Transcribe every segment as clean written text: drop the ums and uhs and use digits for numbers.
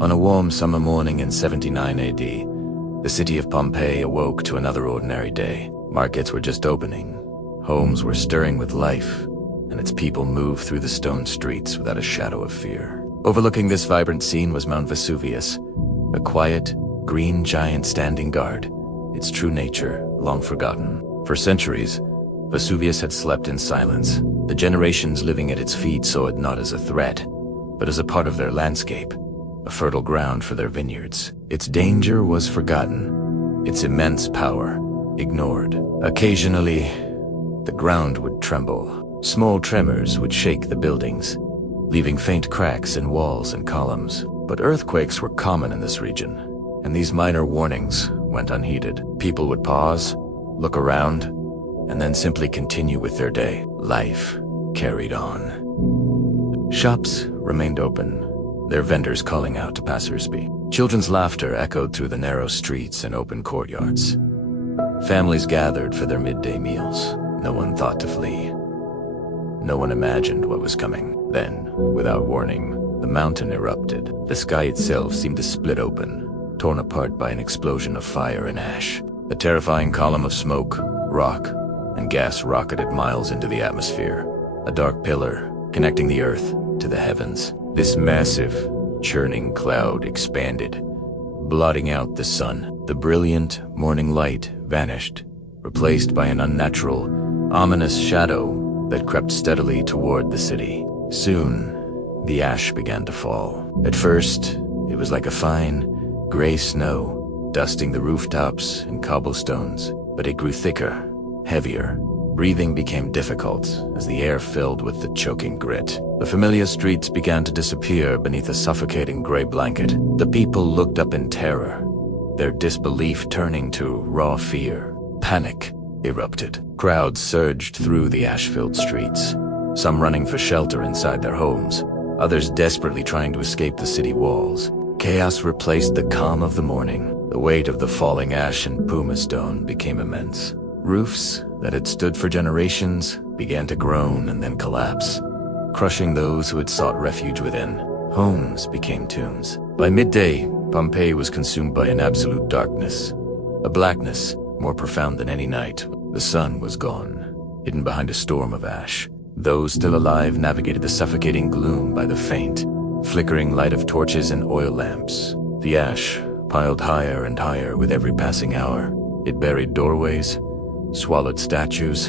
On a warm summer morning in 79 AD, the city of Pompeii awoke to another ordinary day. Markets were just opening, homes were stirring with life, and its people moved through the stone streets without a shadow of fear. Overlooking this vibrant scene was Mount Vesuvius, a quiet, green giant standing guard, its true nature long forgotten. For centuries, Vesuvius had slept in silence. The generations living at its feet saw it not as a threat, but as a part of their landscape, a fertile ground for their vineyards. Its danger was forgotten, its immense power ignored. Occasionally, the ground would tremble. Small tremors would shake the buildings, leaving faint cracks in walls and columns. But earthquakes were common in this region, and these minor warnings went unheeded. People would pause, look around, and then simply continue with their day. Life carried on. Shops remained open, their vendors calling out to passers-by. Children's laughter echoed through the narrow streets and open courtyards. Families gathered for their midday meals. No one thought to flee. No one imagined what was coming. Then, without warning, the mountain erupted. The sky itself seemed to split open, torn apart by an explosion of fire and ash. A terrifying column of smoke, rock, and gas rocketed miles into the atmosphere, a dark pillar connecting the earth to the heavens. This massive, churning cloud expanded, blotting out the sun. The brilliant morning light vanished, replaced by an unnatural, ominous shadow that crept steadily toward the city. Soon, the ash began to fall. At first, it was like a fine, gray snow, dusting the rooftops and cobblestones, but it grew thicker, heavier. Breathing became difficult as the air filled with the choking grit. The familiar streets began to disappear beneath a suffocating gray blanket. The people looked up in terror, their disbelief turning to raw fear. Panic erupted. Crowds surged through the ash-filled streets, some running for shelter inside their homes, others desperately trying to escape the city walls. Chaos replaced the calm of the morning. The weight of the falling ash and pumice stone became immense. Roofs that had stood for generations began to groan and then collapse, crushing those who had sought refuge within. Homes became tombs. By midday, Pompeii was consumed by an absolute darkness, a blackness more profound than any night. The sun was gone, hidden behind a storm of ash. Those still alive navigated the suffocating gloom by the faint, flickering light of torches and oil lamps. The ash piled higher and higher with every passing hour. It buried doorways, swallowed statues,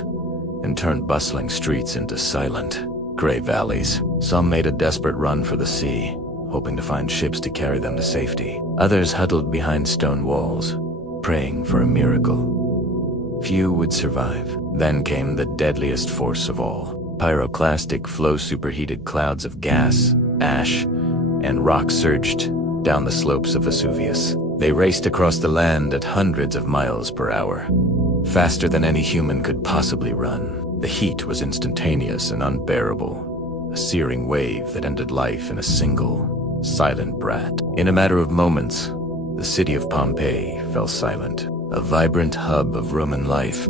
and turned bustling streets into silent, gray valleys. Some made a desperate run for the sea, hoping to find ships to carry them to safety. Others huddled behind stone walls, praying for a miracle. Few would survive. Then came the deadliest force of all. Pyroclastic flow-superheated clouds of gas, ash, and rock surged down the slopes of Vesuvius. They raced across the land at hundreds of miles per hour, faster than any human could possibly run. The heat was instantaneous and unbearable, a searing wave that ended life in a single, silent breath. In a matter of moments, the city of Pompeii fell silent, a vibrant hub of Roman life,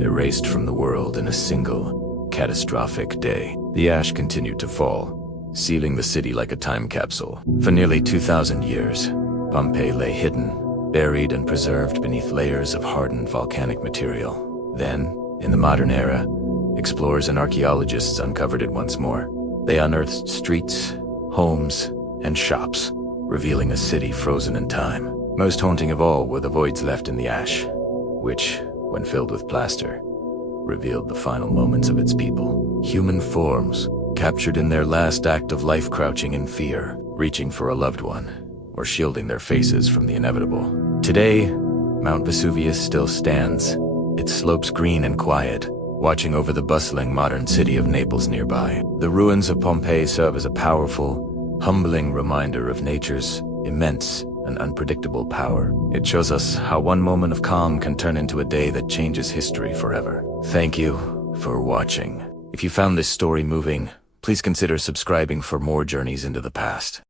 erased from the world in a single, catastrophic day. The ash continued to fall, sealing the city like a time capsule. For nearly 2,000 years, Pompeii lay hidden, buried and preserved beneath layers of hardened volcanic material. Then, in the modern era, explorers and archaeologists uncovered it once more. They unearthed streets, homes, and shops, revealing a city frozen in time. Most haunting of all were the voids left in the ash, which, when filled with plaster, revealed the final moments of its people. Human forms, captured in their last act of life, crouching in fear, reaching for a loved one, or shielding their faces from the inevitable. Today, Mount Vesuvius still stands, its slopes green and quiet, watching over the bustling modern city of Naples nearby. The ruins of Pompeii serve as a powerful, humbling reminder of nature's immense and unpredictable power. It shows us how one moment of calm can turn into a day that changes history forever. Thank you for watching. If you found this story moving, please consider subscribing for more journeys into the past.